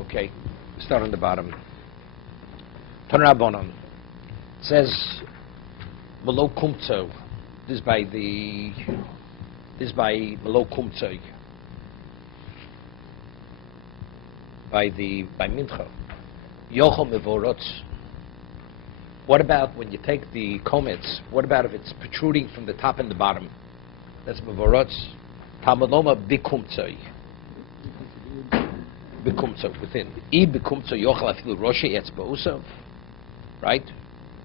Okay, start on the bottom. Tanrabonon says below kumtzo. This is by below kumtzo. By Mincha. Yochel mevorotz. What about when you take the komets? What about if it's protruding from the top and the bottom? That's mevorotz. Talmud loma bikumtzo. Bikumtzo within. I bikumtzo yochel afilu roshi etzbosov. Right?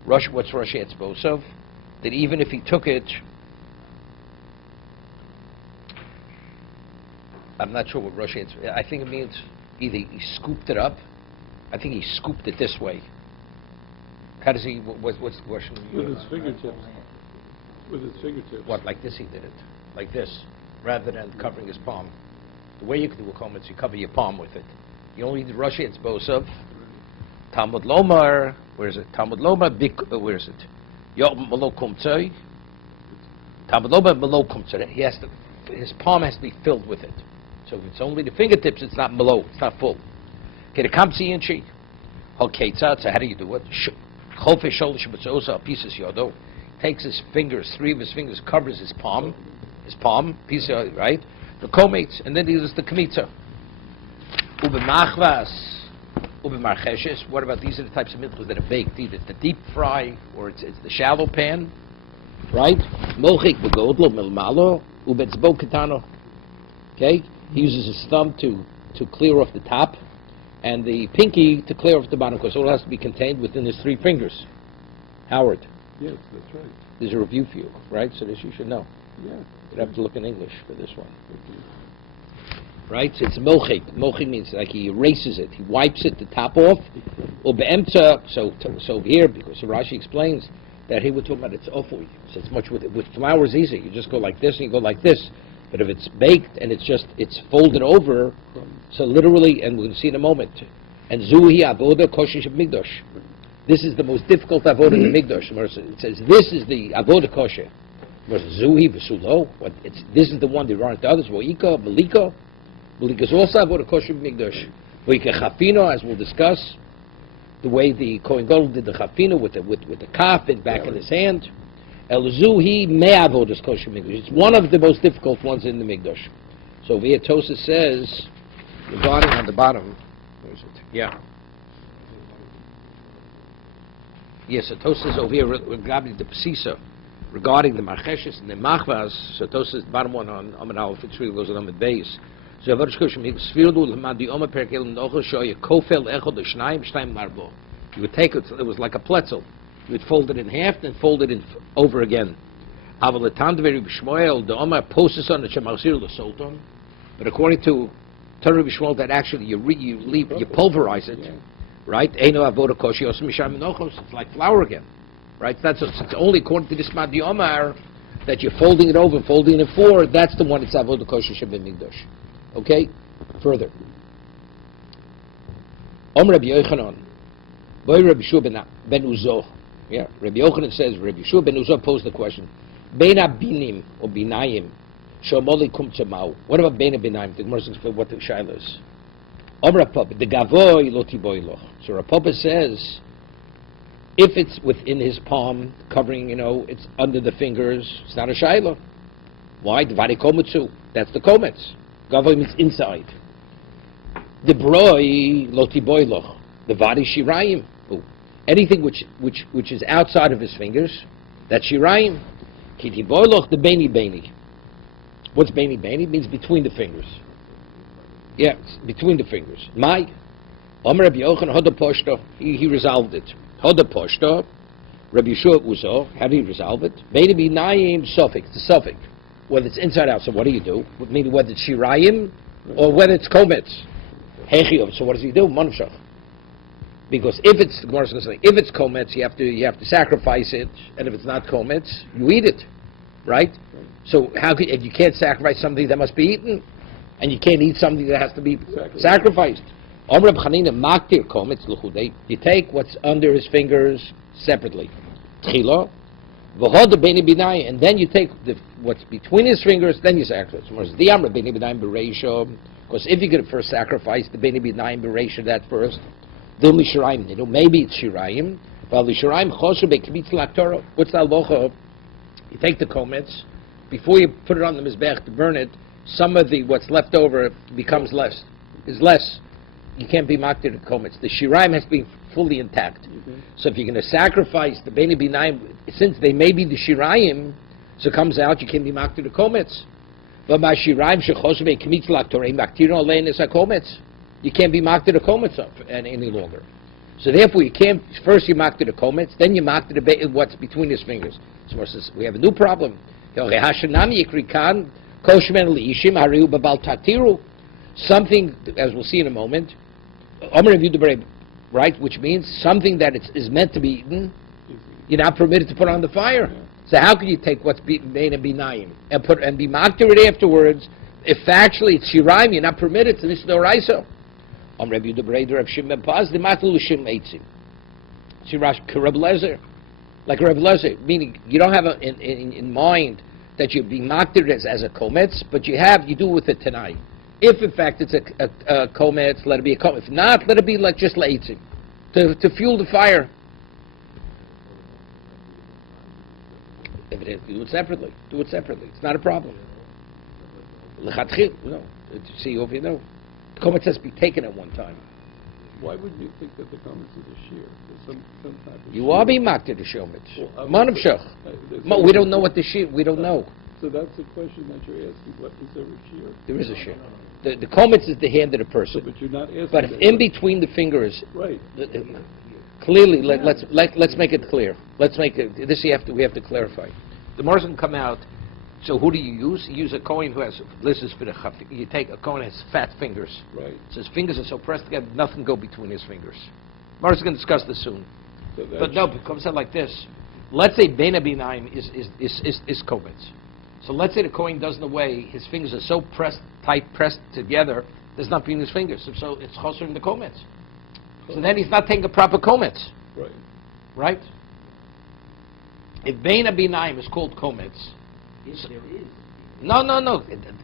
What's roshi etzbosov? That even if he took it, I'm not sure what roshi etzbosov. I think it means either he scooped it up. I think he scooped it this way. How does he? What's the question? With his fingertips. With his fingertips. What, like this? He did it, like this, rather than covering his palm. The way you can do a comb is you cover your palm with it. You only need Rashi. It's Bosov. Talmud Lomar. Where is it? Talmud Lomar. Where is it? Yom Malo Kumtzoi. Talmud Lomar Malo Kumtzoi. His palm has to be filled with it. So if it's only the fingertips, it's not Malo. It's not full. Okay, the Kamsi Inchi. Okay, so how do you do it? Chofe Sholish B'tzosa pieces Yodo. Takes his fingers, 3 of his fingers, covers his palm, piece of, right? The komates, and then he uses the kmitza. Ube machvas, ube marcheshes. What about these are the types of minchas that are baked? Either it's the deep fry or it's the shallow pan, right? Mochik begodlo milmalo ube tzbo ketano. Okay, he uses his thumb to clear off the top, and the pinky to clear off the bottom, because all has to be contained within his 3 fingers. Howard. Yes, that's right. There's a review for you, right? So this you should know. Yeah. You'd have to look in English for this one. Right? So it's mochik. Mochik means like he erases it. He wipes it, the top off. Or be'emtza, so here, because Rashi explains that he would talk about it's ofui. So it's much with flour is easy. You just go like this and you go like this. But if it's baked and it's folded over, so literally, and we'll see in a moment, and zuhi avoda kosher migdosh. This is the most difficult avodah in the Mikdash. It says this is the avodah kosher. Zuhi v'sulo. This is the one that aren't the others. Voika, Malika. Malika is also avodah kosher in Mikdash. Voika chafino, as we'll discuss, the way the Kohen Gadol did the chafino with the kaf and back in his hand. El zuhi me avodah kosher in Mikdash. It's one of the most difficult ones in the Mikdash. So Vaeira Tosa says, regarding on the bottom, where is it? Yeah. Yes, so Tosa says over here regarding the Pesisa, regarding the Marcheshes and the Machvas. So Tosa says bottom one on Amid Aleph, it really goes on Amid Beis. So you would take it, it was like a pretzel. You would fold it in half, then fold it in over again. But according to Torah Bishmol, that actually you pulverize it. Right? It's like flour again. Right? It's only according to this Madi Omar that you're folding it over, folding it in 4. That's the one that's avodah kosher shebim migdosh. Okay? Further. Rabbi Yochanan. Boy Rabbi Shua ben Uzo. Yeah. Rabbi Yochanan says, Rabbi Shua ben Uzo posed the question. Beina binim or binayim shomoli kum tzamau. What about beina binayim? The Gemara explains what the shaila is. The gavoy lo tiboy. So Rapapa says, if it's within his palm, covering, it's under the fingers, it's not a shaila. Why? Dvari kometsu. That's the komets. Gavoy means inside. The broi lo tiboy loch. The vadi shirayim. Anything which is outside of his fingers, that's shirayim. Ki tiboy loch the beni. What's beni? It means between the fingers. Yeah, between the fingers. My Rabbi Yochanan Hoda Poshta, he resolved it. Hoda Poshta, Rabbi Yeshua Uzo, how do you resolve it? Maybe be Naim suffix, the suffix. Whether it's inside out, so what do you do? Meaning whether it's Shirayim or whether it's Komets. Hechiov, so what does he do? Manavshach. Because if it's, the Gemara is going to say, if it's Komets, you have to sacrifice it, and if it's not Komets, you eat it. Right? So if you can't sacrifice something that must be eaten, and you can't eat something that has to be sacrificed. You take what's under his fingers separately. Tchila, And then you take what's between his fingers, then you sacrifice. Because if you're going to first sacrifice the Beni B'nayim Bereisha, that first, then Lishirayim, maybe it's Shirayim. What's the halacha? You take the komets, before you put it on the mizbech to burn it, some of what's left over becomes less. You can't be makdir the komets. The shiraim has to be fully intact. Mm-hmm. So if you're going to sacrifice the Beni B'nayim, since they may be the shiraim, so it comes out you can't be makdir the komets. But my shiraim shechosve kmitz laktorei maktir olein is a komets. You can't be makdir the komets any longer. So therefore you can't, first you makdir the komets, then you makdir what's between his fingers. So we have a new problem. Something, as we'll see in a moment, right, which means something that is meant to be eaten, you're not permitted to put on the fire. So how can you take what's made and binayim and be makdir it afterwards? If factually it's shiraim, you're not permitted to this doraiso. Like Reb Lezer, meaning you don't have in mind that you're being makdir as a kometz, but you do with it tonight. If in fact it's a kometz, let it be a kometz. If not, let it be like just leitzim, to fuel the fire. If it is, do it separately. It's not a problem. No, see if you know. The kometz has to be taken at one time. Why wouldn't you think that the comments is a shear? Some type of you are being makdir the shometz. Manav shach. We don't know what the shear. We don't know. So that's the question that you're asking. What is there a shear? There is a shear. The kometz is the hand of the person. So, but you're not asking. But if in between the fingers, right? Clearly, let's make it clear. Let's make it. This we have to clarify. The Gemara can come out. So who do you use? You use a Kohen who has, you take a Kohen who has fat fingers. Right. So his fingers are so pressed together, nothing go between his fingers. Gemara's going to discuss this soon. So but no, it comes out like this. Let's say Beni B'nayim is kometz. So let's say the Kohen does in a way, his fingers are so pressed together, there's not between his fingers. So it's choser in the kometz. So then he's not taking a proper kometz. Right. Right? If Beni B'nayim is called kometz, yes, there is. No.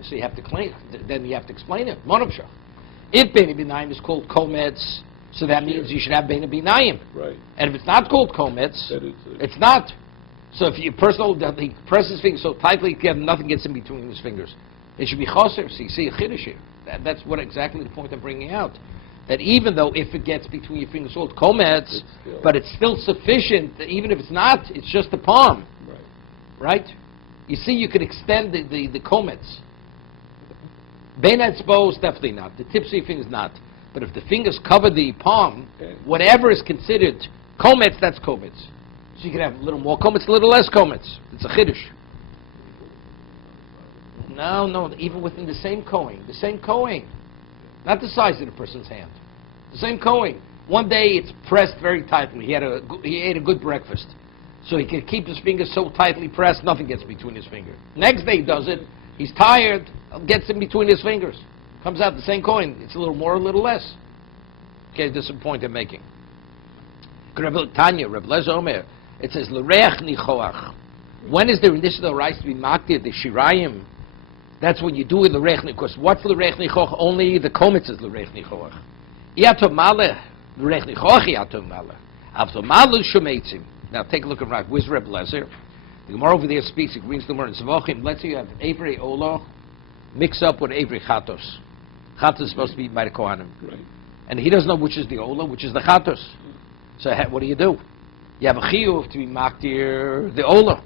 So you have to claim. Then you have to explain it. Monopshach. If Beni B'nayim is called kometz, so that means you should have Beni B'nayim. Right. And if it's not called kometz, it's not. So if you he presses his fingers so tightly together, nothing gets in between his fingers. It should be choser. So you see a chiddush here. That's what exactly the point I'm bringing out. That even though if it gets between your fingers called kometz, but it's still sufficient. That even if it's not, it's just the palm. Right. You see, you could extend the kometz. Bein etzbos, definitely not. The tips of your fingers, not. But if the fingers cover the palm, whatever is considered kometz, that's kometz. So you can have a little more kometz, a little less kometz. It's a chiddush. No, even within the same kohen. Not the size of the person's hand. The same kohen. One day it's pressed very tightly. He ate a good breakfast. So he can keep his fingers so tightly pressed, nothing gets between his fingers. Next day he does it, he's tired, gets in between his fingers. Comes out the same coin, it's a little more, a little less. Okay, this is the point I'm making. Tanya, Reb Lezer Omer, it says, L'reach nichoach. When is there initial rights to be makdir, the shirayim? That's what you do with l'reach nichoach. Because what's l'reach nichoach? Only the kometz is l'reach nichoach. Iatom maleh, l'reach nichoach iatom maleh. Avtom maleh shumeitzim. Now take a look at right. Where's Reb Lezer? The Gemara over there speaks. It brings the Gemara in Zvachim. Let's say you have Avery Ola mix up with Avery Chatos. Chatos is supposed to be eaten by the Kohanim. Right. And he doesn't know which is the Ola, which is the Chatos. So what do? You have a chiyuv to be makdir the Ola.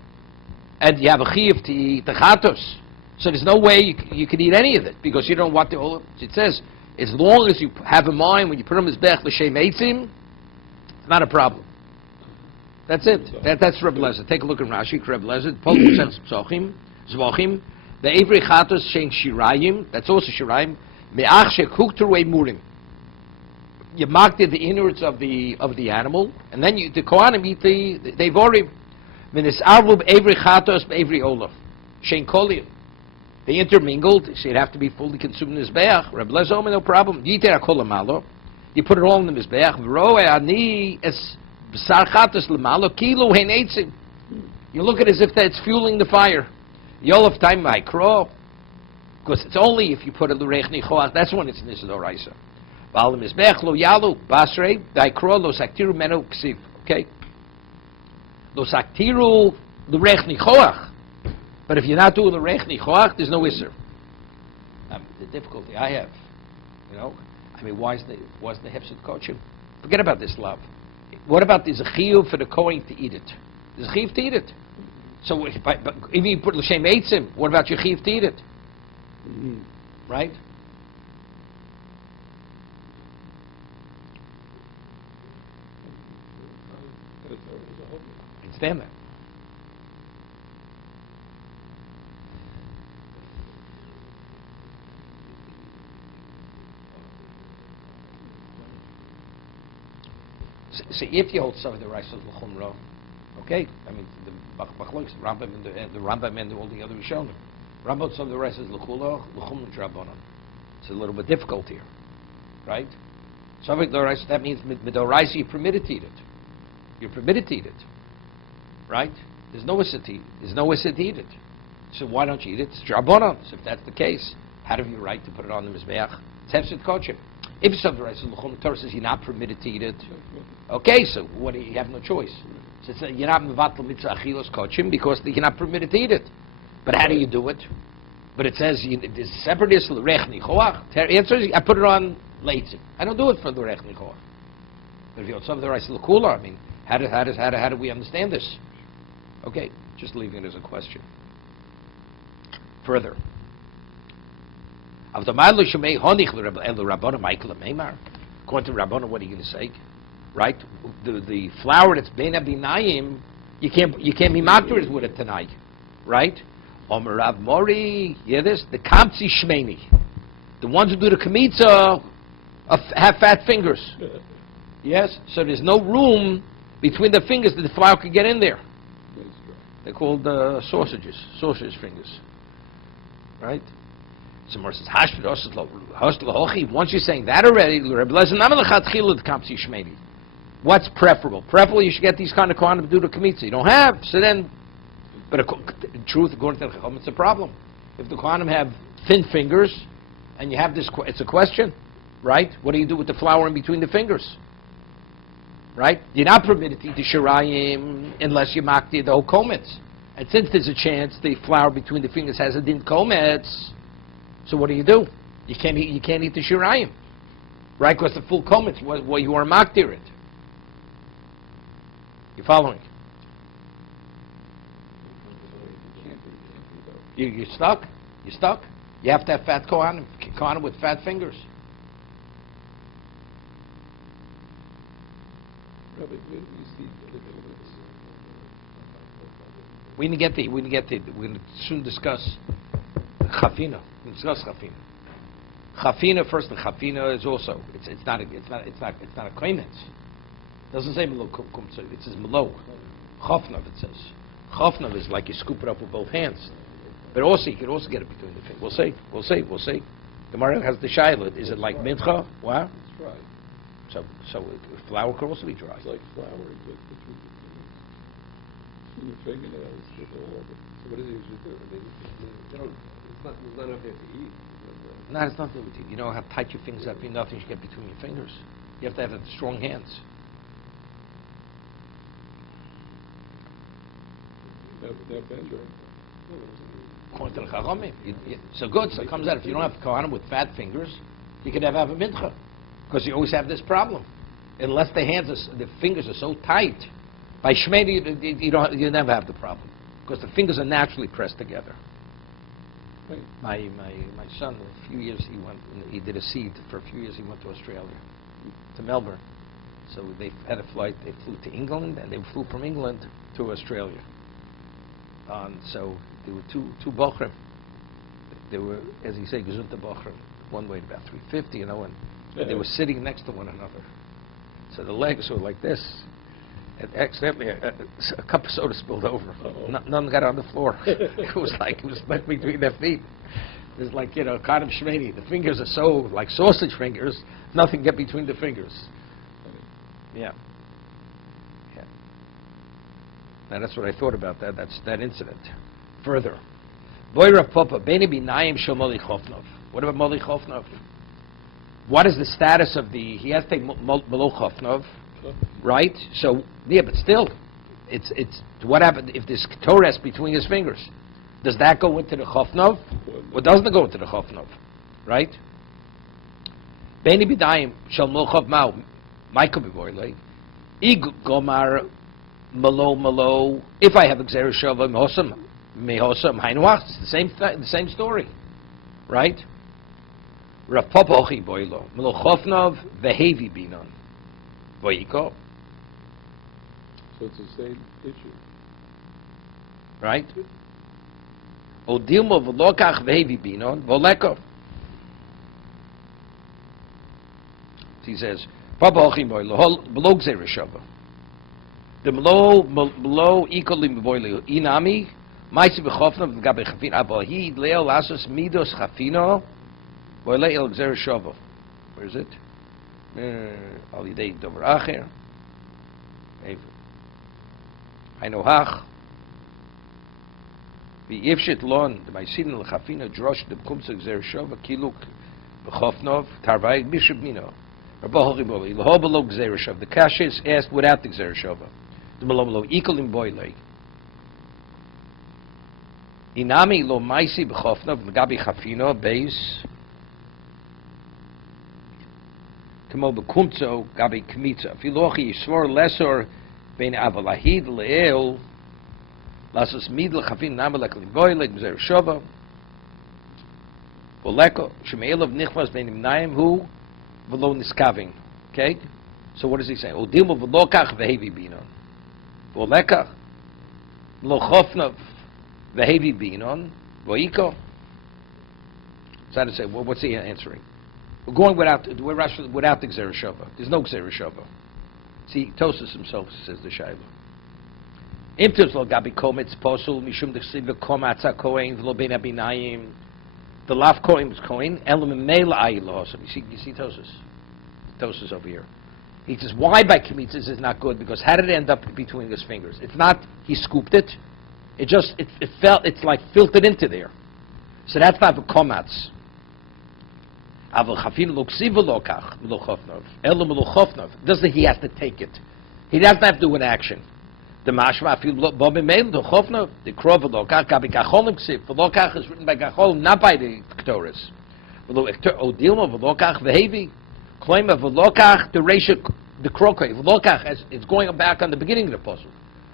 And you have a chiyuv to eat the Chatos. So there's no way you can eat any of it because you don't want the Ola. It says, as long as you have in mind when you put them as Bech L'Shem Eitzim, it's not a problem. That's it. That's Reb Lezer. Take a look at Rashi. Reb Lezer. Polim says Zvachim. The Avery Chatos shein shirayim. That's also shirayim. Me'ach shekukterwei murim. You marked the innards of the animal, and then the Kohanim eat they've already. Menis arvub Avery Chatos Avery Olaf. Shein kolim. They intermingled, so you'd have to be fully consumed in the Mizbeach. Reb Lezer, no problem. Yiter akol amalo. You put it all in the Mizbeach. V'roe ani es. You You look at it as if that's fueling the fire. Yolaf time micro, because it's only if you put a l'reich nichoach, that's when it's nisan oraisa. V'al mizbech lo yalu basrei daikro lo saktiru menu ksiv. Okay, lo saktiru l'reich nichoach. But if you're not doing l'reich nichoach, there's no isser. The difficulty I have, I mean, why is the hefsed kochim? Forget about this love. What about the zechiyuv for the kohen to eat it? The zechiyuv to eat it. So if even you put l'shem eitzim, what about your chiyuv to eat it? Mm-hmm. Right? It's them. See, if you hold some of the rice of l'chumra, okay, I mean, the Bachloks, Rambam and the Rambam and all the other Rishonim. Rambam some of the rice is l'chula, l'chumra drabanan. It's a little bit difficult here, right? Some of the rice, that means midoraisa, you're permitted to eat it. You're permitted to eat it, right? There's no issa to eat. There's no issa to eat it. So why don't you eat it? It's drabanan. So if that's the case, how do you have right to put it on the mizbeach? It's hefsed kochim. If it's something right, so the Torah says you're not permitted to eat it. Okay, so what do you have no choice? So it's, you're not mevatel mitzvah achilos kochim because you're not permitted to eat it. But how do you do it? But it says there's separatist l'reich nichoach. Answer is I put it on leitzim. I don't do it for the l'reich nichoach. But if you want something right, l'kula, I mean, how do we understand this? Okay, just leaving it as a question. Further. According to Rabbana, what are you going to say? Right? The flour that's bein abinayim, you can't be maktaris with it tonight. Right? Omer Rav Mori, hear this? The kamtzi shmeini. The ones who do the kamitza have fat fingers. Yes? So there's no room between the fingers that the flour could get in there. They're called sausage fingers. Right? So Gemara says, once you're saying that already, what's preferable? Preferably you should get these kind of kohanim to do the kamitza. You don't have, so then, but in truth, according to the Chacham, it's a problem. If the kohanim have thin fingers, and you have this, it's a question, right? What do you do with the flour in between the fingers? Right? You're not permitted to eat the shirayim unless you makti the whole komets. And since there's a chance the flour between the fingers has a din komets, so what do? You can't eat the shirayim, right? Because the full komets, what you are maktir it. You following? You're stuck. You're stuck. You have to have fat kohanim with fat fingers. We're going to soon discuss chafina. We'll discuss chafina. Chafina first. The chafina is also it's not a koinetz. It doesn't say melo kumtza. It says melo. Chafnav. It says chafnav is like you scoop it up with both hands. But also you can also get it between the fingers. We'll see. Gemara has the shayla. Is it like mincha? What? It's dry. So flour could also be dry. It's like flour between the fingernails with all of it. So what do they usually do? They don't. There's not enough there to eat. No, it's nothing with you. You know how tight your fingers have to be. Nothing you get between your fingers. You have to have strong hands. They're bender. According to the Chachamim. So good. So it comes out if you don't have kohanim with fat fingers, you can have a mincha. Because you always have this problem. Unless the fingers are so tight, by shmei you never have the problem. Because the fingers are naturally pressed together. Right. My son, a few years he did a seed. For a few years he went to Australia, to Melbourne. So they had a flight, they flew to England, and they flew from England to Australia. So there were two bochrim. They were, as he said, gesunte bochrim. One weighed about 350, and they were sitting next to one another. So the legs were like this. And accidentally, a cup of soda spilled over. None got on the floor. It was stuck between their feet. It was like, kind of shmeni. The fingers are so, like sausage fingers, nothing get between the fingers. Yeah. Now that's what I thought about that. That's that incident. Further. Vaeira Papa, Beni Binayim Shel Moli Chofnov. What about Moli Chofnov? What is the status of the, he has to take Molo Chofnov, right? So, yeah, but still, it's what happened if there's Torah between his fingers? Does that go into the Chofnov? Or doesn't it go into the Chofnov? Right? Beni Binayim Shel Moli Chofnov, Michael Bevoyle, Gomar Malo, if I have Xer Shova Mehosam Hainuach, it's the same story, right? Rav Papa Ochi Boilo Melochofnov Vehevi Binon Voyiko. So it's the same issue, right? Odilmo Velokach Vehevi Binon Voleko. He says Papa Ochi Boilo below Xer Shova. The below equally Boilo Inami. Maisi b'chofnav v'gabe chafin abahi leo lasos midos chafino v'olei el gzer shova. Where is it? Al yidei dover acher. Hainohach v'yifshit lon d'maisin l'chafino drosh d'bkumsa gzer shova kiluk b'chofnav tarvai bishub mino. Rabba hochiboli l'ho below gzer shova. The kasha is asked without the gzer shova. The below equalim boilei. Inami lo maisi b'chofnav v'gabi chafino beis kamo b'kumtzo gabi kmitza. Filochi yisvor lesor bein avalahid le'el lasos midl chafin namalek liboilek b'zer shova v'oleko sheme'elav nichvas bein imnayim hu v'lo niskaving. Okay? So what does he say? Odilmo v'lokach v'hevi binon v'olekach lo chofnav the heavy binon, voiko. So to say, well, what's he answering? We're going without the Gzera Shova. There's no Gzera Shova. See, Tosas himself says the Shaila. Imtus lo gabi kometz posul mishum dechsiva komatza kohen v'lo ben abinayim. The laf kohen was kohen. Elam meila ayilohosam. You see Tosas. Tosas over here. He says, why by kmitzas is not good? Because how did it end up between his fingers? It's not he scooped it. It fell, it's like filtered into there. So that's not the komatz. Doesn't he has to take it? He doesn't have to do an action. The mashma the krov v'lokach gabi gacholim ksiv. V'lokach is written by gacholim, not by the ktoris. Odilma v'lokach v'hevi. Kloima v'lokach the reisha the krokei. V'lokach it's going back on the beginning of the puzzle.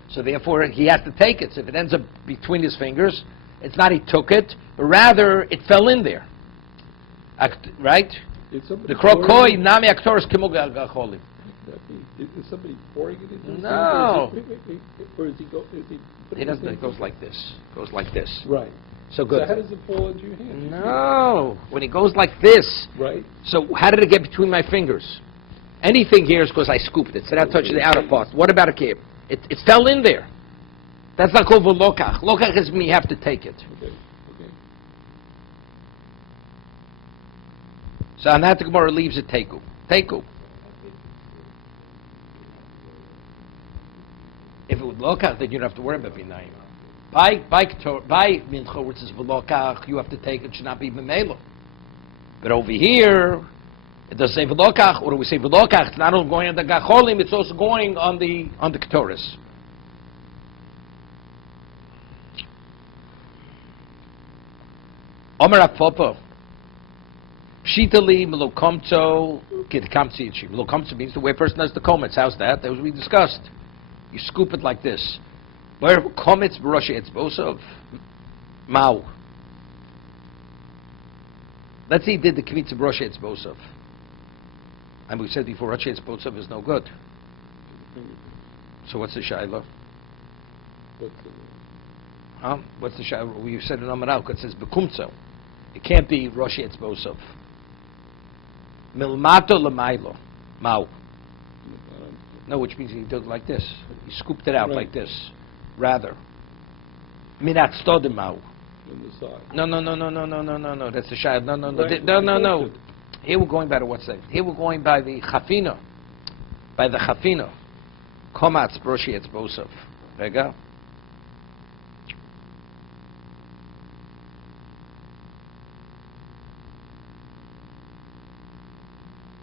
So therefore, he has to take it. So if it ends up between his fingers, it's not he took it, but rather it fell in there. Right? The krokoi nami aktoris kimog gacholim. Is somebody pouring it into his No. Or is he He doesn't. It goes like this. Goes like this. Right. So good. So how does it fall into your hand? No. When it goes like this. Right. So how did it get between my fingers? Anything here is because I scooped it. So that touches the outer part. What about a kib? It fell in there. That's not called lokach. Lokach is when you have to take it. Okay. So on that the Gemara leaves it teku. Teku. If it was lokach, then you don't have to worry about binayim. By mincha, which is v'lokach, you have to take it. Should not be b'meilo. But over here, it does say v'lokach, or do we say v'lokach? It's not only going on the gacholim; it's also going on the ketoris. Omer apopo. Pshitali melokomtso kidkamtsi ichi. Melokomtso means the way a person does the komets. How's that? That was we discussed. You scoop it like this. Where komets b'roshi etzbosov mau. Let's say he did the kmitza b'roshi etzbosov. And we said before, Rosh Hashanah is no good. So what's the shaila? What's the shaila? We said in Amaralk, it says bekumtzo. It can't be Rosh Hashanah. Milmato lemailo. Mau. No, which means he did it like this. He scooped it out like this. Rather. Minat stodim mau. No. That's the shaila. No. Here we're going by the what's that? Here we're going by the chafino. By the chafino. Komatz broshi etzbosov. Rega.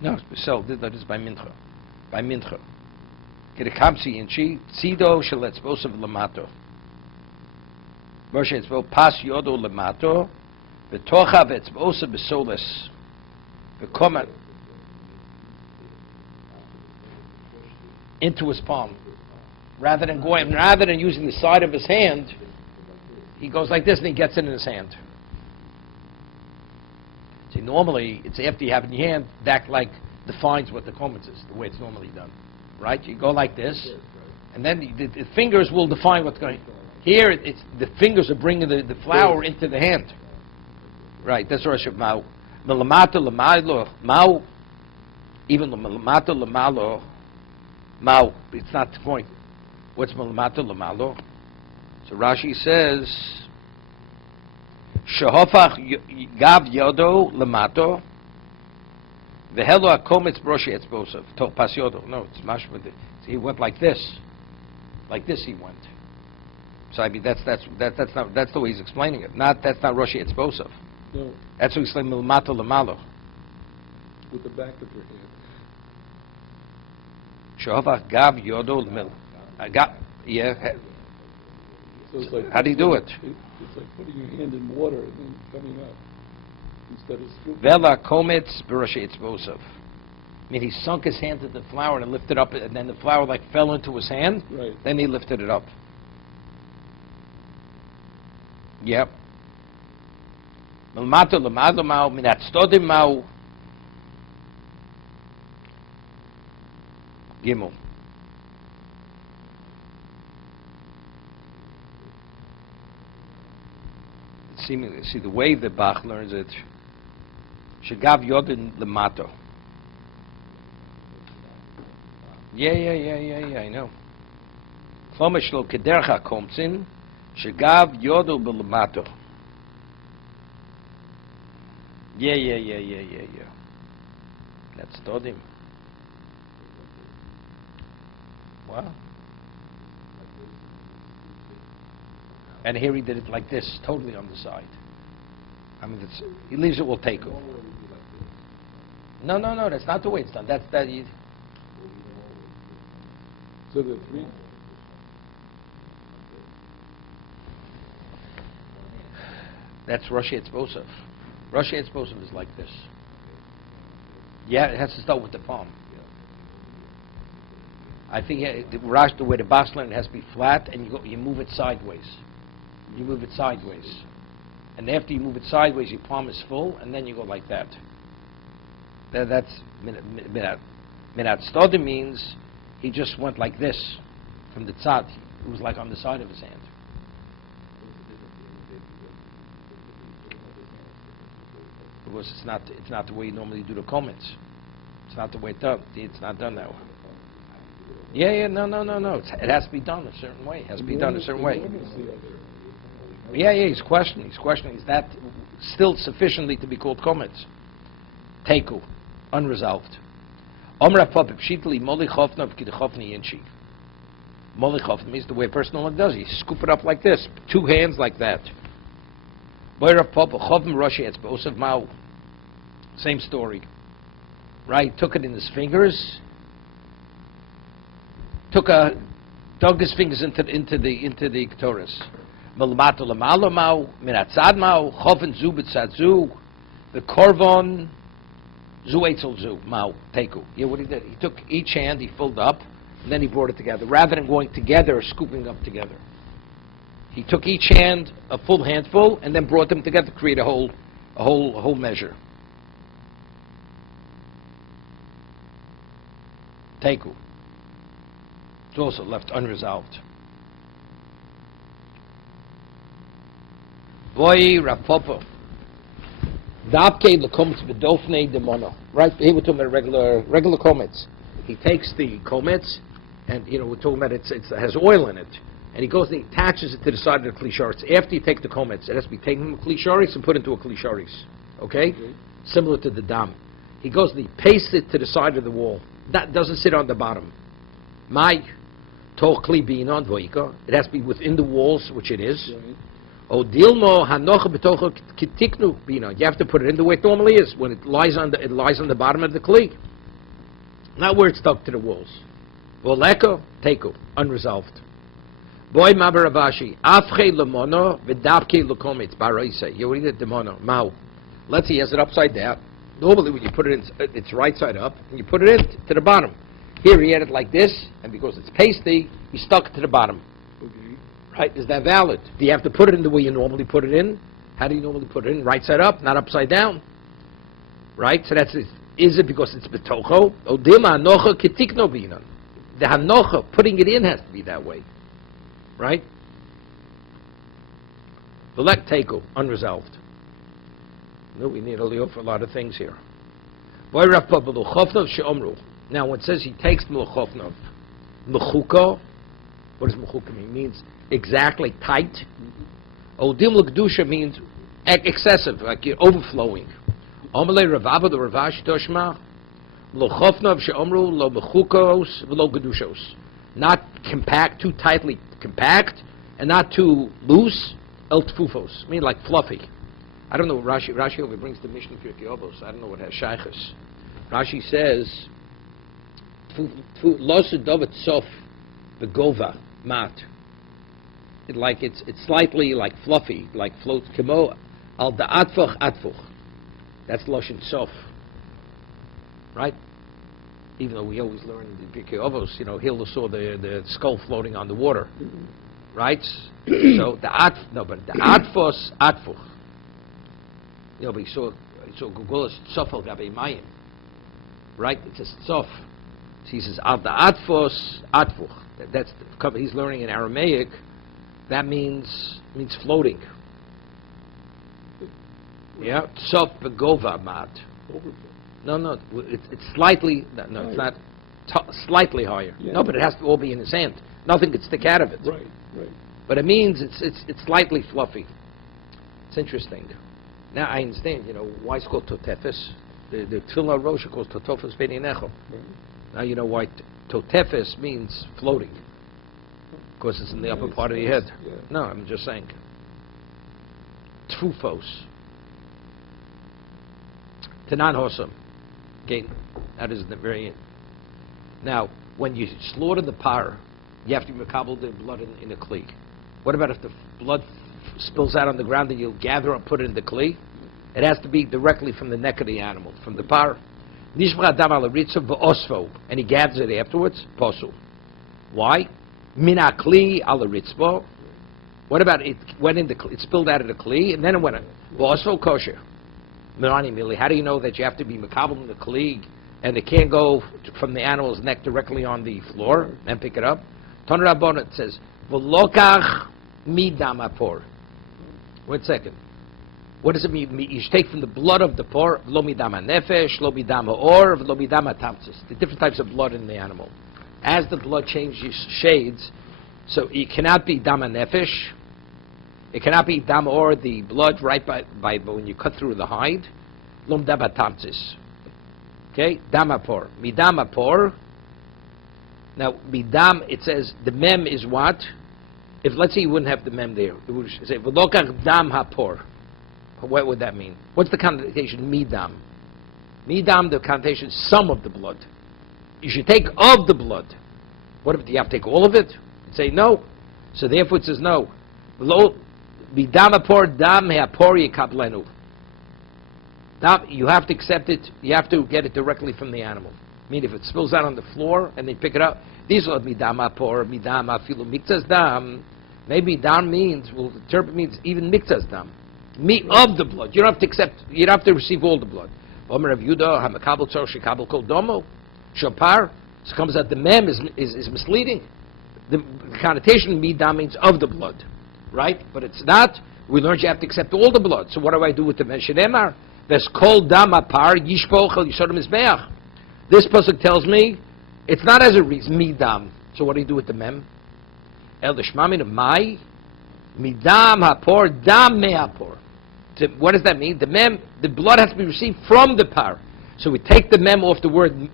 No, so that is by Mincha. By Mincha. Kirikamsi inchi, Tzido sheletzbosav lamato. Moshe etzbo pas yodo lamato, v'tocha v'etzbosav b'soles. V'koman into his palm. Rather than using the side of his hand, he goes like this and he gets it in his hand. See, normally, it's after you have it in your hand, that like defines what the comments is, the way it's normally done. Right? You go like this, and then the fingers will define what's going on. Here, it's the fingers are bringing the flour into the hand. Right, that's Rosh Mao. Melamata lamalo, Mao, even melamata lamalo, Mao, it's not the point. What's melamata lamalo? So Rashi says, Shehofach gav yodo lamato, v'helo hakometz broshi etzbosav, to pas yodo. No, it's mashma. He went like this he went. So I mean that's the way he's explaining it. That's not Roshi etzbosav. No. That's what he's saying lamato lamalo. With the back of your hand. Shehofach gav yodo lemil. Yeah. So it's like, how do you do it? It's like putting your hand in water and then coming up instead of scooping. Vela kometz b'roshi etzbosav. I mean, he sunk his hand into the flour and lifted up, and then the flour like fell into his hand. Right. Then he lifted it up. Yep. Melmato lemado mao minat stodim mao. Gimel. See the way the Bach learns it. Shegav yodin lemato. Yeah, I know. Klomesh lo kedercha komtzin, shegav yodo belemato. Yeah. That's Todim. Wow. And here he did it like this, totally on the side. I mean, he leaves it will take over. No, that's not the way it's done. So the three. That's Roshi etzbosav. Roshi etzbosav is like this. Yeah, it has to start with the palm. I think the way the Bach learned, it has to be flat, and you move it sideways. You move it sideways. And after you move it sideways, your palm is full, and then you go like that. That's minat. Minat stodim means he just went like this from the tzad. It was like on the side of his hand. Because it's not the way you normally do the comments. It's not the way it's done. It's not done that way. Yeah, no. It has to be done a certain way. It has to be done a certain way. Yeah, he's questioning. Is that still sufficiently to be called comments? Teiku, unresolved. Omra Papa Pshitli Molichovna Kidchovni Inchi. Molichovna means the way a person normally does. You scoop it up like this, two hands like that. Vaeira Papa Chovim Roshi Etzbosav Mao. Same story. Right? Took it in his fingers. Dug his fingers into the Ketores. Melmato lamalo mao, minatzad mao, choven zu b'tzad zu, the korvon zu etzel zu mao teku. Yeah, what he did, he took each hand, he filled up, and then he brought it together. Rather than going together or scooping up together, he took each hand, a full handful, and then brought them together to create a whole measure. Teku. It's also left unresolved. Vaeira Papa. Dabke the comets bedofne demono. Right here we're talking about regular comets. He takes the comets, and we're talking about it has oil in it, and he goes and he attaches it to the side of the klisharis. After you take the comets, it has to be taken from a klisharis and put into a klisharis. Okay? Similar to the dam. He goes and he pastes it to the side of the wall. That doesn't sit on the bottom. My Toch kli binon voika. It has to be within the walls, which it is. Right. O dilmo hanocha betocha kitiknu binon. You have to put it in the way it normally is, when it lies on the bottom of the kli, not where it's stuck to the walls. Voleko teku, unresolved. Boy Mabaravashi, Afche Lemono, Vidapke Lukomit, Baraise. You read it, Demono, Mao. Let's see, he has it upside down. Normally, when you put it in, it's right side up, and you put it in to the bottom. Here, he had it like this, and because it's pasty, he stuck it to the bottom. Okay. Right? Is that valid? Do you have to put it in the way you normally put it in? How do you normally put it in? Right side up, not upside down. Right? So that's it. Is it because it's betocho? Odima hanocha ketikno binan. The hanocha, putting it in, has to be that way. Right? The lek teku, unresolved. No, we need a leo for a lot of things here. Now, when it says he takes meluchofnov, mechuko, what does mechuko mean? It means exactly tight. Odim l'kedusha means excessive, like you're overflowing. Omelei Ravaba, the Ravash Toshma, meluchofnov she'omru lo mechukos v'lo kedushos. Not compact, too tightly compact, and not too loose, el tfufos, mean like fluffy. I don't know what Rashi over brings the Mishnah Pirkei Avos. I don't know what has shaykhus. Rashi says, "Losu dovet sof begova mat." It's slightly like fluffy, like floats kemo al da atfuch. That's loshin sof, right? Even though we always learn in the Pirkei Avos, Hilda saw the skull floating on the water, right? So the atfos atfuch. But he saw Gugulas Tzofel Gabe Mayim. Right? It's a Tzof. So he says, Al the Atfos Atfuch. That's he's learning in Aramaic. That means floating. Yeah? Tzof Begova Mat. No. It's slightly, no, it's not slightly higher. Yeah. No, but it has to all be in his hand. Nothing could stick out of it. Right. But it means it's slightly fluffy. It's interesting. Now I understand, why it's called totefes. The Tefillah Rosh is called totefes beinecho. Now you know why totefes means floating. Because it's in the upper part of your head. Yeah. No, I'm just saying. Tfufos. Tanan hosam. Okay, that is the very end. Now, when you slaughter the par, you have to makabel the blood in a kli. What about if the blood spills out on the ground and you'll gather and put it in the kli? It has to be directly from the neck of the animal, from the par. And he gathers it afterwards. Posul. Why? Mina kli ala ritzbo. What about it went in the kli, it spilled out of the kli and then it went in. V'osvo kosher. Mirani mili. How do you know that you have to be makabel in the kli and it can't go from the animal's neck directly on the floor and pick it up? Ton Rabbon, it says v'lokach midam apor. 1 second. What does it mean? You should take from the blood of the por, lo midama nefesh, lo midama or, lo midama tamtzis. The different types of blood in the animal. As the blood changes shades, so it cannot be dama nefesh, it cannot be dama or, the blood right by when you cut through the hide, lo midama tamtzis. Okay? Dama por. Midama por. Now, midam, it says, the mem is what? If, let's say, you wouldn't have the mem there, it would say, v'lokach dam hapor. What would that mean? What's the connotation, midam? Midam, the connotation, some of the blood. You should take of the blood. What if you have to take all of it? You say no. So therefore it says no. Midam hapor, dam hapor yikablenu. You have to accept it, you have to get it directly from the animal. I mean, if it spills out on the floor and they pick it up, these are midam hapor, midam afilu mikzas dam. Maybe dam means, well, the interpret means even mikzas dam. Me of the blood. You don't have to accept, you don't have to receive all the blood. Omer of Yudah, hamakabel tzor shekabel kol domo, shopar. So it comes out the mem is misleading. The connotation midam means of the blood, right? But it's not. We learned you have to accept all the blood. So what do I do with the mem? Shenemar, there's kol dam apar yishpoch el yisod mizbeach. This pasuk tells me it's not as a reason midam. So what do you do with the mem? El deshmamin of mai midam hapor dam me'apor. What does that mean? The blood has to be received from the par. So we take the mem off the word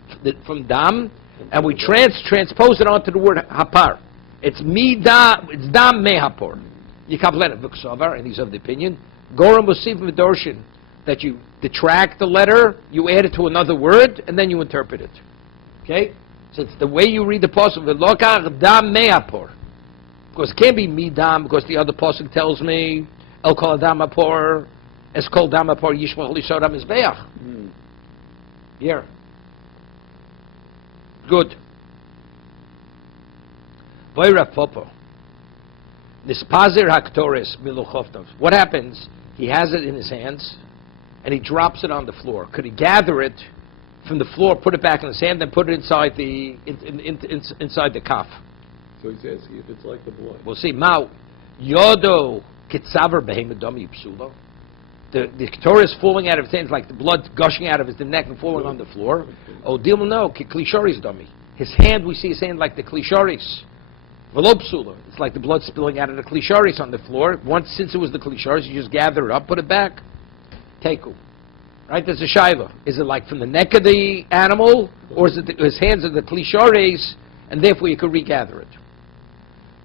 from dam, and we transpose it onto the word hapar. It's mida, it's dam mehapor. You can't blend it. V'ksovar, and he's of the opinion. Goram Musif Medorshin, that you detract the letter, you add it to another word, and then you interpret it. Okay? So it's the way you read the pasuk. V'lokach dam mehapor. Because it can't be midam, because the other pasuk tells me, El kol adam apor, es kol dam apor yishmach lisodam mizbeach. Here. Good. Vaeira popo. Nispazir haktoris miluchovtov. What happens? He has it in his hands, and he drops it on the floor. Could he gather it from the floor, put it back in his hand, then put it inside the inside the kaf? So he's asking if it's like the blood. We'll see. Mao yodo kitzaver behemedami psulo. The Torah is falling out of his hands like the blood gushing out of his neck and falling on the floor. Oh, dilma no, klishoris dummy. His hand, we see his hand like the klishoris. Velo psula. It's like the blood spilling out of the klishoris on the floor. Once, since it was the klishoris, you just gather it up, put it back. Teku. Right? There's a shayla. Is it like from the neck of the animal, or is it his hands are the klishoris, and therefore you could regather it?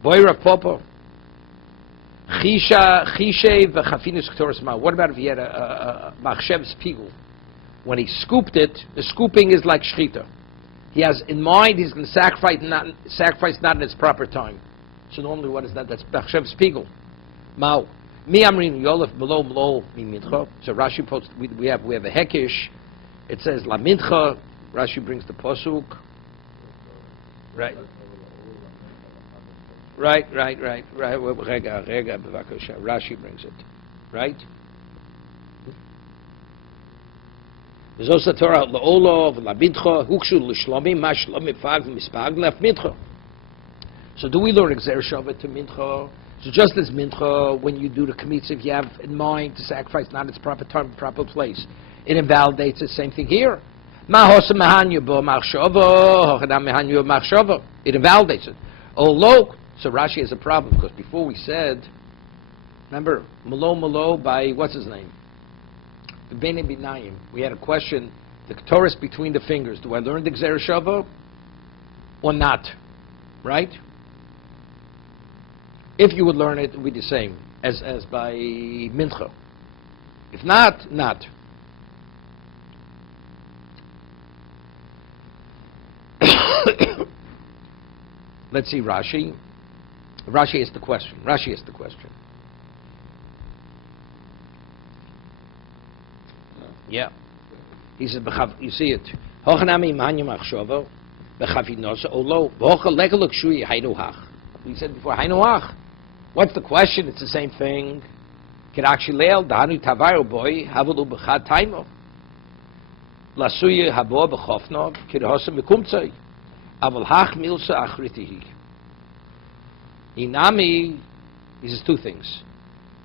Vaeira popo. What about if he had a machshev spiegel? When he scooped it, the scooping is like shchita. He has in mind he's going to sacrifice not in its proper time. So normally what is that? That's machshev spiegel. Mao. Mi amrin yolef below below mi mincha. So Rashi posts, we have a hekish. It says la mincha. Rashi brings the pasuk. Right. Right. Rashi brings it. Right? So do we learn Exer Shabbat to Mincha? So just as Mincha, when you do the Kmitz, if you have in mind to sacrifice not its proper time, proper place, it invalidates the same thing here. It invalidates it. Although, so Rashi has a problem, because before we said, remember, Malo by, what's his name? The Bnei Binayim. We had a question, the Torah between the fingers. Do I learn the Gzera Shava or not? Right? If you would learn it, it would be the same as by Mincha. If not, not. Let's see Rashi. Rashi is the question. Yeah. He says, you see it. He said before, what's the question? It's the same thing. Inami, this is two things.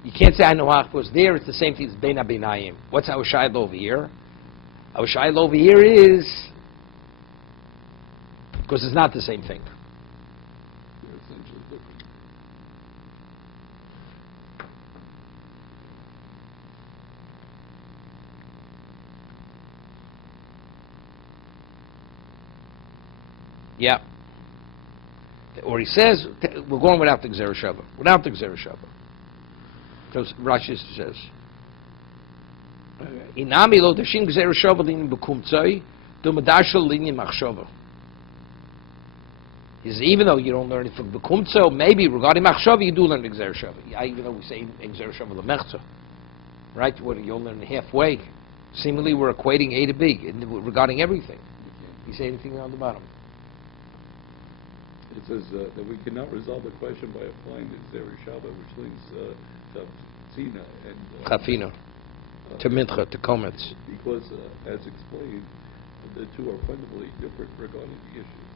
You can't say I know because there it's the same thing as Beina Binayim. What's our shayla over here? Our shayla over here is because it's not the same thing. Yeah. Or he says, we're going without the Gzera Shava. Without the Gzera Shava. Because Rashi says, Inami lo dashin Gzera Shava linin b'kumtzai, do medashal linin machshava. He says, even though you don't learn it from b'kumtzai, maybe regarding machshava, you do learn the Gzera Shava. Even though we say Gzera Shava l'mechza. Right? What, you'll learn halfway. Seemingly we're equating A to B regarding everything. You say anything on the bottom? It says that we cannot resolve the question by applying the Gzera Shava, which links Tzina and Chafina to Mincha, to comments. Because, as explained, the two are fundamentally different regarding the issues.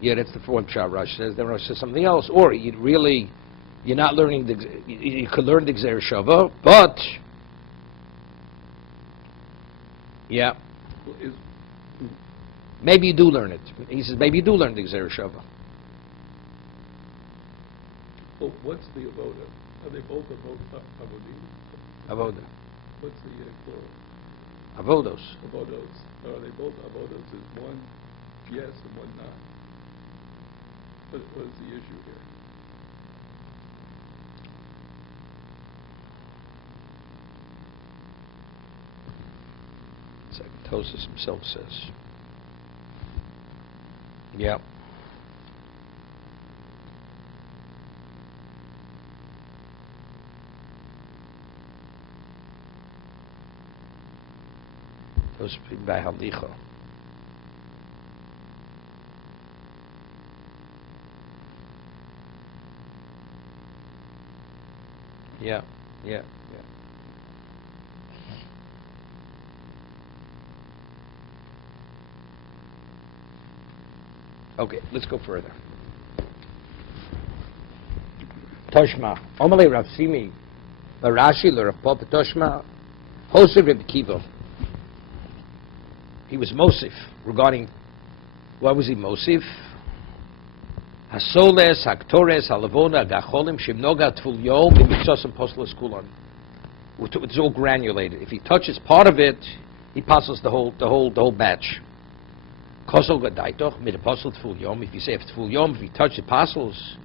Yeah, that's the one Pshat Rashi says. Then Rashi says something else. Or you're not learning you could learn the Gzera Shava, but yeah, maybe you do learn it. He says maybe you do learn the Gzera Shava. Well, what's the avoda? Are they both avodim? Avoda. What's the plural? Avodos. Avodos. Are they both avodos? Is one yes and one not? What is the issue here? second. Tosas himself says. Yeah. Tosas by Halicha. Yeah. Okay, let's go further. Toshma. Omale Rav Simi. Rashi Rav Papa Toshma. Hosef Rabbi Kiva. He was Mosif regarding, what was he Mosif? Hasoles, Haktores, Halavona, Gacholim, Shimnoga, Tful Yom, Bimitzos, and Poslas Kulon. It's all granulated. If he touches part of it, he passes the whole batch. Kosel Gadaitoch, mit Apostle Tful Yom. If you say if Tful Yom, if you touch the apostles,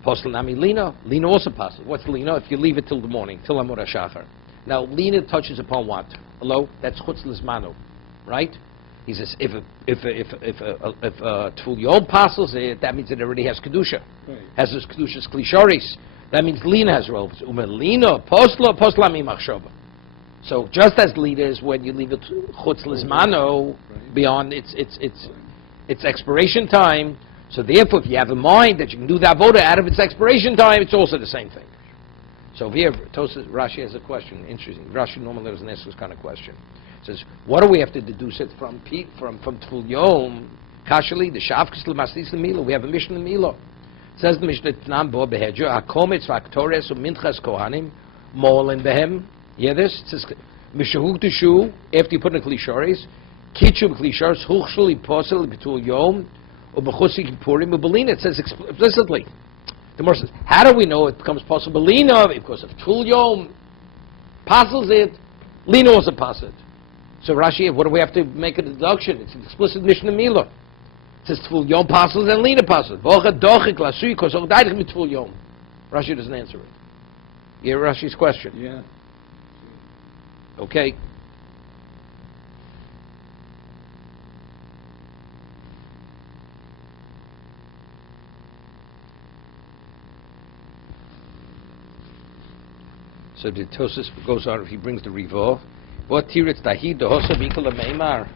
Apostle Nami Lina. Lina also passes. What's Lina? If you leave it till the morning, till Amor HaShachar. Now, Lina touches upon what? Hello? That's Chutz Lizmanu, right? He says if Tful Yom passes it, that means it already has Kedusha. Right. Has this Kedusha's Klisharis. That means Lina has relevance. Lina, Apostle Lami Machshava. So just as Lina is when you leave it Chutz Lizmanu, beyond its expiration time. So therefore, if you have a mind that you can do the avoda out of its expiration time, it's also the same thing. So here, Rashi has a question. Interesting. Rashi normally doesn't ask this kind of question. It says, what do we have to deduce it from Tful Yom? Kashali, the Shavkas L'Mastis L'Milo. We have a Mishnah L'Milo. It says the Mishnah T'nam Bo Behedjo, HaKometz VaKtores u'Minchas Kohanim, Mo'olin Behem. Hear this? It says, Mishahuk Teshu, after you put in the Klisharis, Kitchu B'Klisharis, Huchshul Iposel B'Tul Yom, U'B'Chusik Purim U'Belina. It says explicitly. The Gemara says, how do we know it becomes possible Belina? Because if Tul Yom passes it, Lina also passes it. So Rashi, what do we have to make a deduction? It's an explicit Mishnah Milah. It says Tul Yom passes and Lina passes. Rashi doesn't answer it. You hear Rashi's question? Yeah. Okay. So the Tosas goes on, he brings the Rivah. What tiritz dahi dohosa bikala meimar?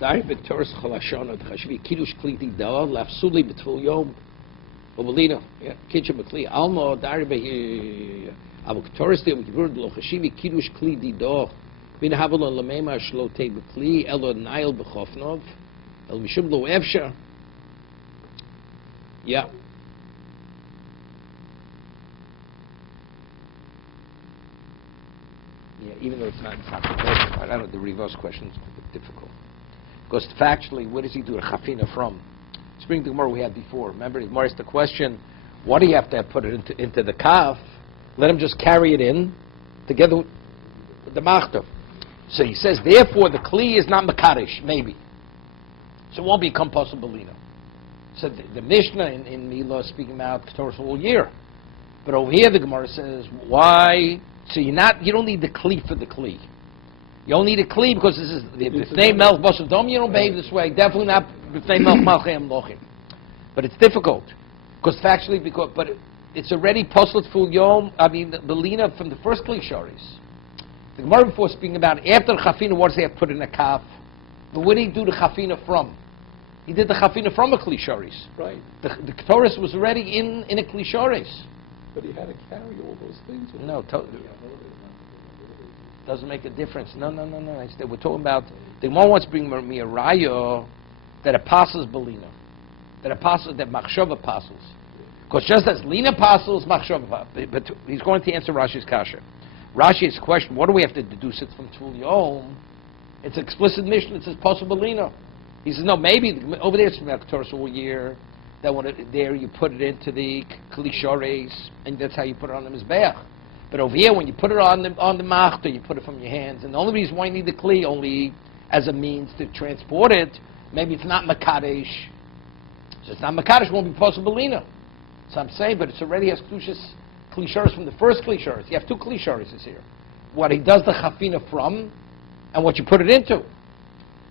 Dari b'toras chalashon od chashvi kiddush kliti da lafsuli b'tful yom obelina. Yeah, kitchen b'kli almo dari b'hi abu ktoras de b'kibur lo chashvi kiddush kliti da bin havelon lemeimar shlote b'kli elo nail b'chofnov el mishum lo efsha. Yeah. Yeah, even though it's not the question. I don't know, the reverse question is a bit difficult. Because factually, where does he do a chafina from? Let's bring the Gemara we had before. Remember, the Gemara asked the question, what do you have to put it into the kaf? Let him just carry it in together with the machtav. So he says, therefore, the kli is not makarish, maybe. So it won't become possible, you know. So the Mishnah in Milah is speaking about Torah all year. But over here, the Gemara says, why? So you don't need the kli for the kli. You don't need a kli because this is the b'fnei melch b'sav dom. You don't behave this way. Definitely not b'fnei melch malchei amlochim. But it's difficult because factually, but it's already poslet full yom. I mean, the lina from the first kli sharis. The Gemara before speaking about after the chafina, what does he have to put in a kaf? But where did he do the chafina from? He did the chafina from a kli sharis. Right. The Ketores was already in a kli sharis. But he had to carry all those things. No, doesn't make a difference. No. We're talking about the Gemara wants to bring me a raya that apostles belina, that machshava apostles. Because just as lina apostles, machshava. But he's going to answer Rashi's kasha. Rashi's question: what do we have to deduce it from Tul Yom? It's an explicit mission. It says possible lina. He says no. Maybe over there it's from Torah all year. That there you put it into the klishores, and that's how you put it on the mizbeach. But over here, when you put it on the machta, you put it from your hands. And the only reason why you need the kli only as a means to transport it, maybe it's not makadesh. So it's not makadesh, won't be possible lina. So I'm saying, but it's already has klishores from the first klishores. You have two klishores here. What he does the chafina from, and what you put it into.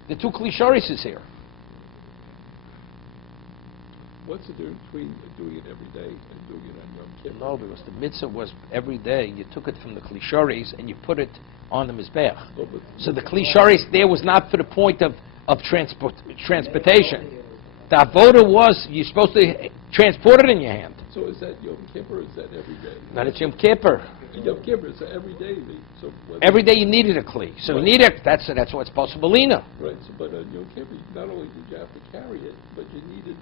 The two klishoris is here. What's the difference between doing it every day and doing it on Yom Kippur? No, because the mitzvah was every day. You took it from the klishoris and you put it on the mizbeach. Oh, So the klishoris there was not for the point of transportation. The avoda was you're supposed to transport it in your hand. So is that Yom Kippur or is that every day? Not at Yom Kippur. Yom Kippur is every day. So Every day you needed a kli. So you need it. That's what's possible. Right. So, but on Yom Kippur, not only did you have to carry it, but you needed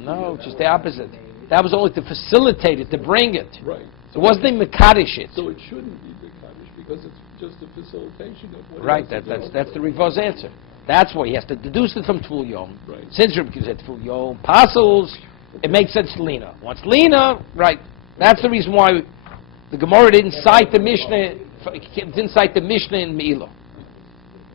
No, just the opposite. That was only to facilitate it, to bring it. Right. It wasn't even Mekadosh it. So it shouldn't be the Kaddish because it's just a facilitation of what. Right, that's the Rivos answer. That's why he has to deduce it from Tvul Yom. Right. Since Rabbi Kiva said Tvul Yom, Pasels, it makes sense to Lina. Once Lina, right, that's the reason why the Gemara didn't cite the Mishnah in Me'ilah.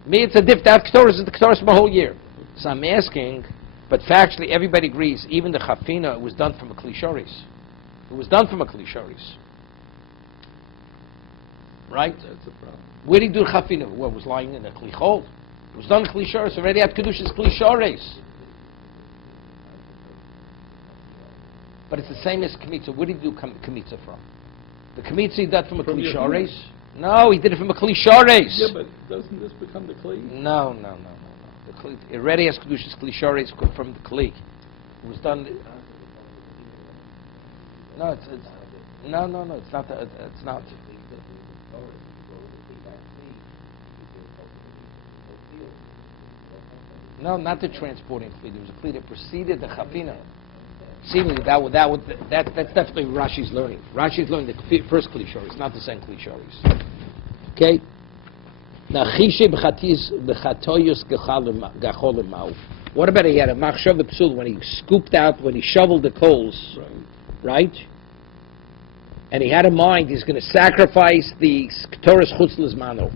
It's a that Ketores is the Ketores for the whole year. So I'm asking, but factually everybody agrees, even the Chafina was done from a Klishoris. It was done from a Klishoris. Right? That's a problem. Where did he do the Chafina? Well, it was lying in a Klichol. It was done in Klishoris. Already had Kedushas Klishoris. But it's the same as Kmitza. Where did he do Kmitza from? The Kmitza he did from a Klishoris? No, he did it from a Klishoris. Yeah, but doesn't this become the Kli? No. The Kli, it already has Kedushas Klishoris from the Kli. It was done... No, it's not. It's not. No, not the transporting Kli. There was a Kli that preceded the Chafina. Seemingly, that's definitely Rashi's learning. Rashi's learning the first Klishoris, not the second Klishoris. Okay? Now, Chishe b'chatoyus gachol mau. What about he had a machshav psul when he scooped out, when he shoveled the coals, right? And he had in mind he's going to sacrifice the Torah's chutz l'zmano.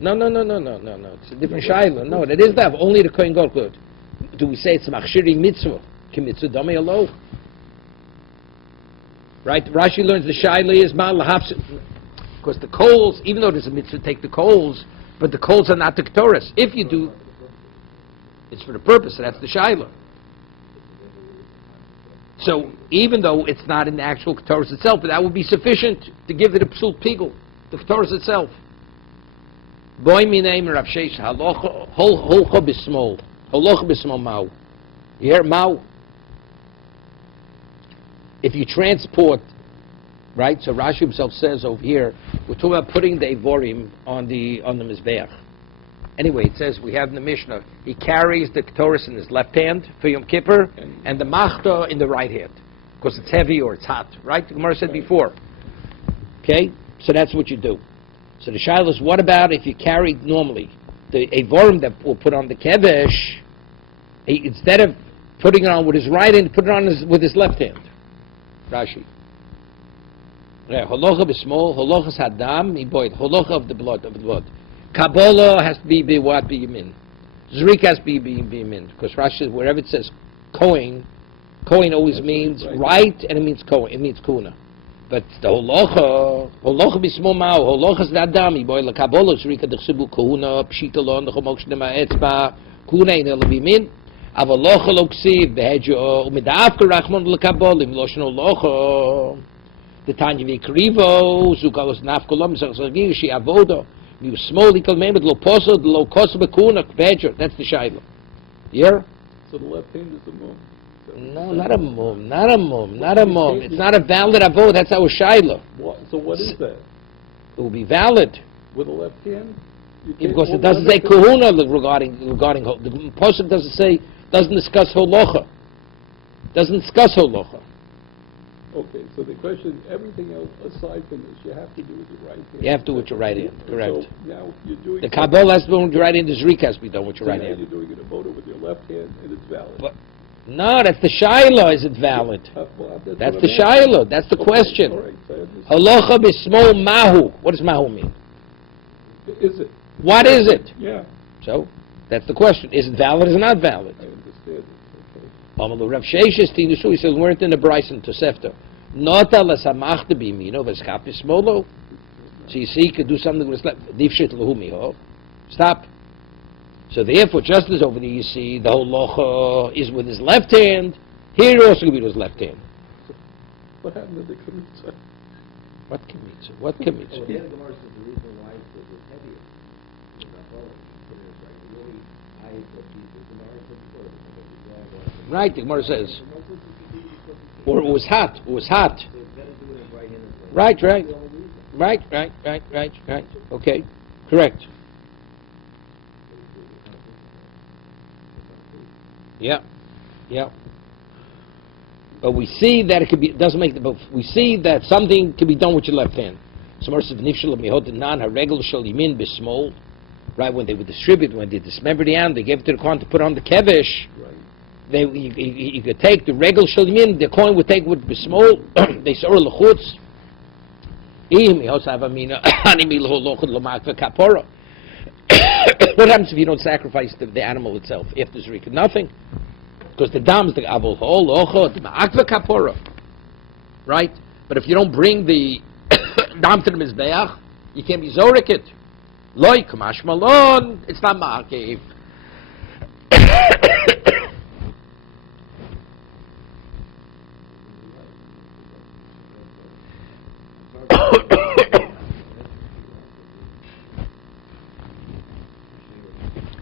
No. It's a different shayla. No, that is that. Only the Kohen Gadol could. Do we say it's a machshiri mitzvah? Kimitzvah dami alo. Right? Rashi learns the shayla is mal lahapsit. Because the coals, even though there's a mitzvah, take the coals, but the coals are not the Torah's. If you do, it's for the purpose, so that's the shayla. So even though it's not in the actual Torah's itself, but that would be sufficient to give it a psul pigul, the Torah's itself. Boy mi name Rav Sheish halacha holcha bismol mau. You hear mau? If you transport, right? So Rashi himself says over here, we're talking about putting the evorim on the mizbeach. Anyway, it says we have in the Mishnah, he carries the Ketores in his left hand for Yom Kippur and the machta in the right hand because it's heavy or it's hot, right? The Gemara said before. Okay, so that's what you do. So the shaila is, what about if you carry normally the evorim that will put on the kevesh, instead of putting it on with his right hand, put it on with his left hand. Rashi. Holocha b'smol, holocha hadam, holocha of the blood. Kabbalah has to be what? Be yamin. Zrik has to be yamin. Because Rashi says, wherever it says Kohen always means right, and it means Kohen. It means kuna. But the holocha b'smol ma'o, holocha hadam, boy, la Kabbalah, Zrik adechsibu kuna, pshita lo, nechomok shnema etzba, kuna in el yamin. Avalocha lo ksiv, behejo, umidavka rachmon l'Kabbalah, imloshon holocha. The Tanya v'ikrivo, zukalos nafkolom, zagzagishi avoda. You small equal member lo poso lo koso bekuna kvejer. That's the shayla. Yeah. So the left hand is the mum. No, not a mum. It's not a valid avoda. That's our shayla. So what is that? It will be valid With the left hand. Because it doesn't say kahuna regarding the pasuk doesn't discuss holocha. Doesn't discuss holocha. Okay, so the question, everything else aside from this, you have to do with your right hand. You have to do with your right hand, correct. So now you're doing... The Kabbalah has to be done with your right hand, the Zrik has to be done with your right hand. You're doing it a voda with your left hand, and it's valid. But, no, that's the Shiloh, is it valid? Well, that's the Shiloh, that's the question. All right, so Halacha b'smol mahu. What does mahu mean? Is it? What is it? Yeah. So, that's the question. Is it valid or is it not valid? I understand. Amalu Rav Sheshes Tinusu, he says, we weren't in the Bryson Tosefta. Nota la samachta b'imino v'schapis smolo. So you see, you could do something with left. Difshit l'humiho. Stop. So therefore, just as over there you see the whole locha is with his left hand, here also could be with his left hand. What happened to the kimitza? What kimitza? What kimitza? Well, the Gemara says the reason why it was heavier was not always really high for people. The Gemara says Right, the Gemara says. Or it was hot. It was hot. so it's better to do it in right hand. Right, right. That's the only reason. Right. Okay, correct. Yeah. But we see that it could be. It doesn't make the. But we see that something can be done with your left hand. Right, when they would distribute, when they dismember the animal, they gave it to the Kohen to put on the kevish. Right. You could take the regel shel yamin. The Kohen would take it with bismol. They saw lechutz. What happens if you don't sacrifice the animal itself after Zrika? Nothing. Because the dam is the avol hol lochot ma'akva kapora. Right? But if you don't bring the dam to the mizbeach, you can't be zorik it. Loi kamash malon. It's not ma'akev.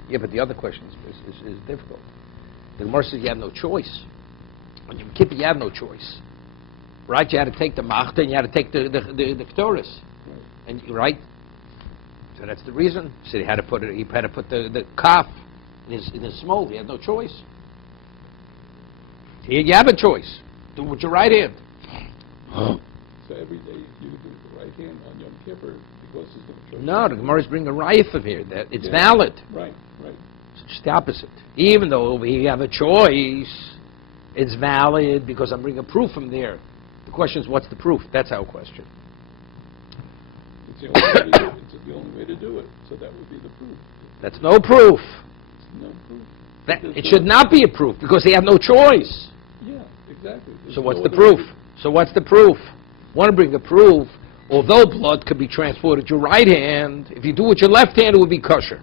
Yeah, but the other question is difficult. The Gemara says you have no choice. On Yom Kippur, you have no choice. Right? You had to take the machta and you had to take the ketores. And right? So that's the reason. So he had to put the kaf in his small. He had no choice. Here you have a choice. Do it with your right hand. So every day you do it with the right hand on Yom Kippur because there's no choice. No, the Gemara is bringing a raya from here. That it's valid. Right. So it's the opposite. Even though over here you have a choice, it's valid because I'm bringing a proof from there. The question is, what's the proof? That's our question. It's the only way to do it. It's the only way to do it. So that would be the proof. That's no proof. It's no proof. It should not be a proof because he had no choice. Yeah, exactly. So what's the proof? Want to bring a proof? Although blood could be transported to your right hand, if you do it with your left hand, it would be kosher.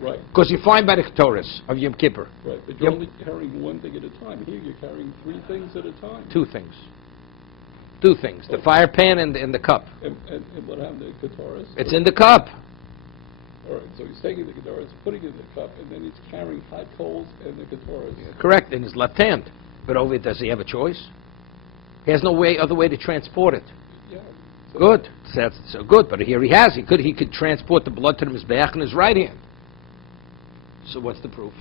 Right. Because you're fine by the ketores of Yom Kippur. Right, but you're only carrying one thing at a time. Here you're carrying three things at a time. Two things. The fire pan and the cup. And what happened to the Kedoras? It's in the cup. All right, so he's taking the Kedoras, putting it in the cup, and then he's carrying hot coals and the Kedoras. Correct, in his left hand. But over it, does he have a choice? He has no other way to transport it. Yeah. Good. That's so good. But here he has. He could transport the blood to the mizbeach in his right hand. So what's the proof?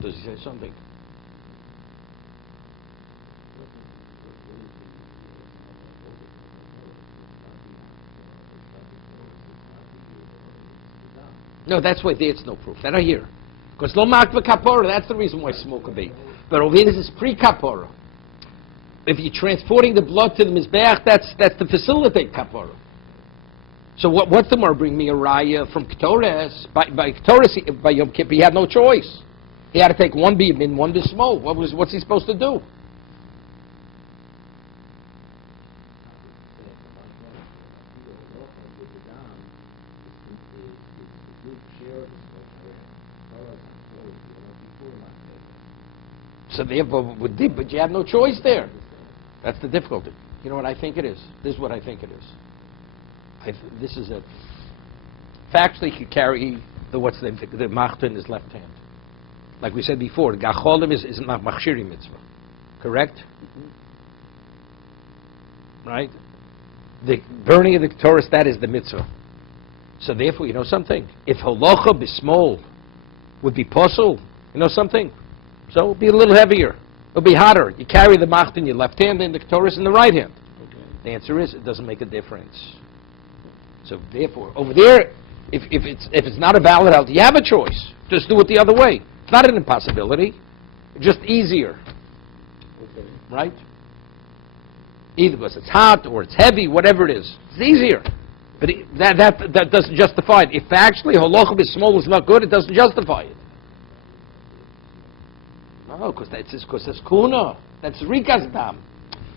Does he say something? No, that's why there it's no proof. That I hear. Because lo makva kapora, that's the reason why smoke could be. But over here this is pre-kapora. If you're transporting the blood to the mizbeach, that's to facilitate kapora. So what's the more? Bring me a raya from Ketores. By Ketores, by Yom Kippur, he had no choice. He had to take one b'yamin, one b'smol. What's he supposed to do? So therefore, but you have no choice there. That's the difficulty. You know what I think it is? This is what I think it is. This is it. Factually, he carry the machta in his left hand. Like we said before, the gacholim is not machshiri mitzvah. Correct? Right? The burning of the Torah, that is the mitzvah. So therefore, you know something? If halacha b'smol would be possible, you know something? So it'll be a little heavier. It'll be hotter. You carry the machta in your left hand and the Torah in the right hand. Okay. The answer is, it doesn't make a difference. So therefore, over there, if it's not a valid out, you have a choice. Just do it the other way. It's not an impossibility. It's just easier. Okay. Right? Either because it's hot or it's heavy, whatever it is. It's easier. But that doesn't justify it. If actually halacha b'smol is not good, it doesn't justify it. No, because that's kuna. That's rikas dam.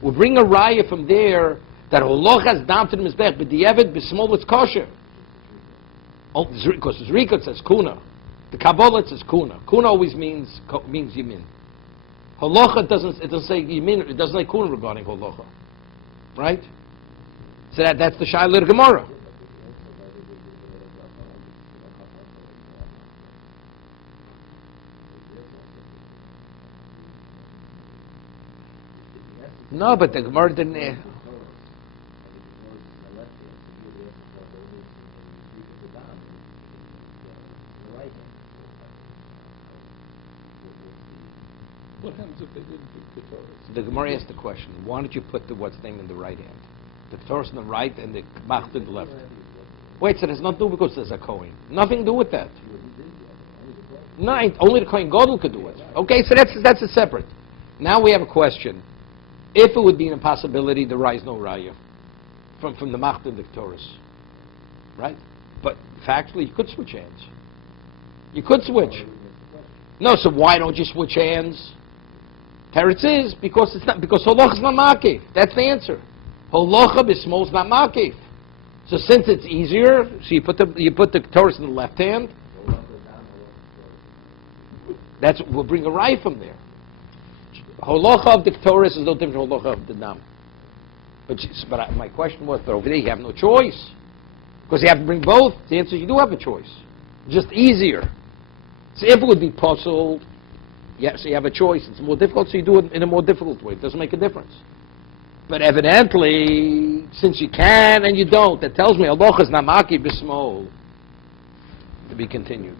We'll bring a raya from there that halacha has dam to the mizbech, but the evet b'smol was kosher. Oh, because Zrika says kuna. The Kabbalah says kuna. Kuna always means Yamin. Halacha doesn't say Yamin, it doesn't say kuna regarding Halacha. Right? So that's the Shaila of Gemara. No, but the Gemara didn't. What happens if they didn't do Ketores? The Gemara asked the question: why don't you put the what's name in the right hand? The Ketores in the right and the Macht in the left. Wait, so there's nothing to do because there's a Kohen. Nothing to do with that. No, only the Kohen Gadol could do it. Okay, so that's a separate. Now we have a question. If it would be an impossibility, there is no raya from the Macht and the Ketores, right? But factually, you could switch hands. You could switch. No, so why don't you switch hands? Teretz is because it's not because halacha is not makif. That's the answer. Halacha b'smol is not makif. So since it's easier, so you put the Torah in the left hand. We'll bring a raya from there. Halacha of the Torah is no different from halacha of the Dam. But my question was, but over there you have no choice because you have to bring both. The answer is you do have a choice, just easier. So if it would be puzzled, yeah, so you have a choice. It's more difficult, so you do it in a more difficult way. It doesn't make a difference. But evidently, since you can and you don't, that tells me halacha is not maki b'smol. To be continued.